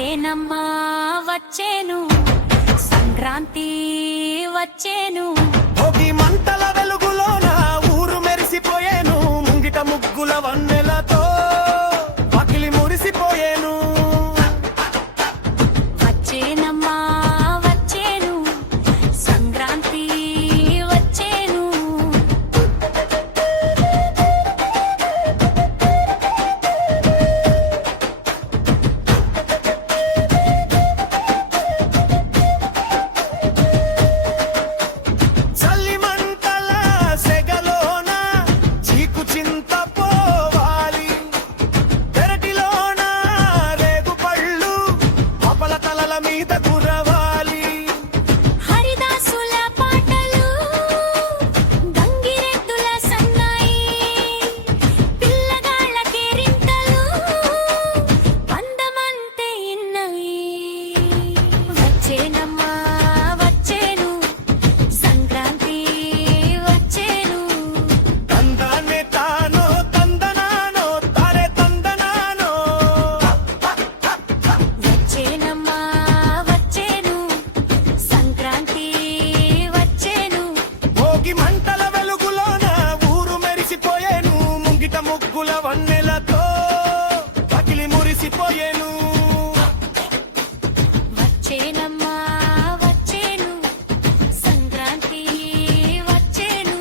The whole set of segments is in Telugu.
వచ్చేనమ్మా వచ్చేను సంక్రాంతి వచ్చేను భోగి మంటల వెలుగులోన ఊరు మెరిసిపోయేను ముంగిట ముగ్గుల వన్నెలతో పకిలి మురిసిపోయేను వచ్చేనమ్మా వచ్చేను సంక్రాంతి వచ్చేను చల్లి మంటల సెగలోన చీకు చింత పోవాలి పెరటిలోన రేగు పళ్ళు అపల తలల మీద కురవాలి హరిదాసుల పాటలు గంగిరెద్దుల సన్నాయి పిల్లగాళ్ళ కేరింతలు అందమంతే ఇన్నవి వచ్చేనమ్మా వచ్చేను సంక్రాంతి వచ్చేను తందానే తానో తందనానో తారే తందనానో వచ్చేనమ్మా వచ్చేను సంక్రాంతి వచ్చేను భోగి మంటల వెలుగులోన ఊరు మెరిసిపోయేను ముంగిట ముగ్గుల వన్నెలతో పకిలి మురిసిపోయేను వచ్చేనమ్మా వచ్చేను సంక్రాంతి వచ్చేను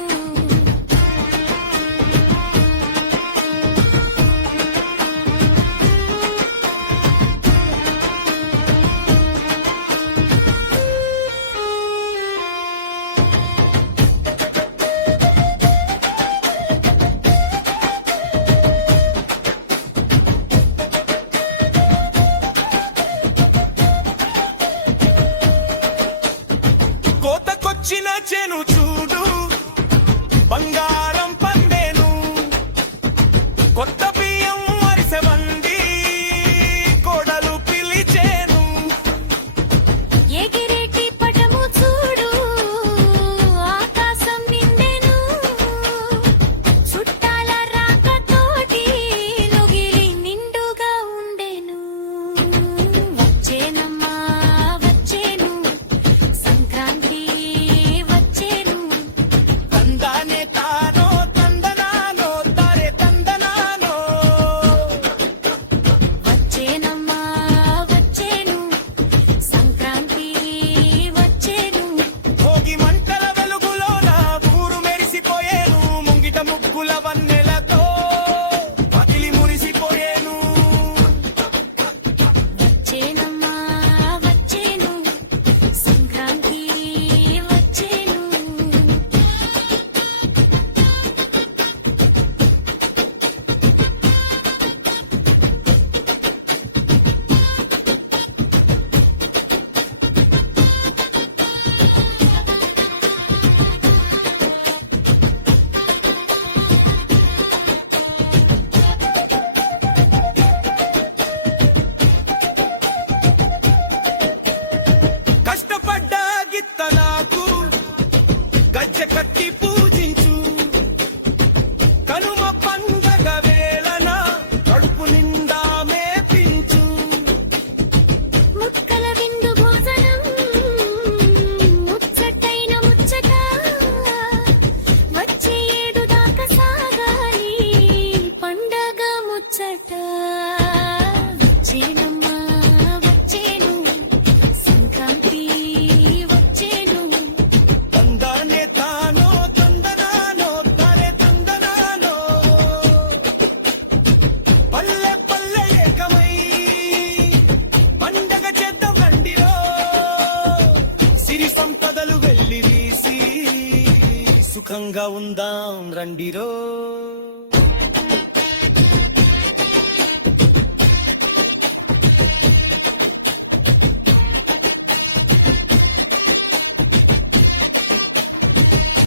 కోతకొచ్చిన చెను చూడు బంగారం పండేను కొత్త బియ్యం వరిసె వండి కోడలు పిలిచేను ఎగిరేటి పటము చూడు ఆకాశం నిండెను చుట్టాల రాకతోటి నుగిలి నిండుగా ఉండెను వచ్చేనమ్మా వచ్చేను సంక్రాంతి వచ్చేను తందానే తానో తందనానో తారే తందనానో వచ్చేనమ్మా వచ్చేను సంక్రాంతి వచ్చేను భోగి మంటల వెలుగులోన ఊరు మెరిసిపోయేను ముంగిట ముగ్గుల వన్నెలతో పకిలి మురిసిపోయేను వచ్చేనమ్మా వచ్చేను సంక్రాంతి వచ్చేను కష్టపడ్డ గిత్తలాకు గజ్జె కట్టి పూజించు కనుమ పండగ వేళన కడుపు నిండా మేపించు ముక్కల విందు భోజనం ముచ్చటైన ముచ్చట వచ్చే ఏడు దాకా సాగాలి పండగ ముచ్చట వచ్చేనమ్మా వచ్చేను సంక్రాంతి వచ్చేను తందానే తానో తందనానో తారే తందనానో పల్లె పల్లె ఏకమై పండగ చేద్దాం రండిరో సిరి సంపదలు వెల్లిరీసి సుఖంగా ఉందాం రండిరో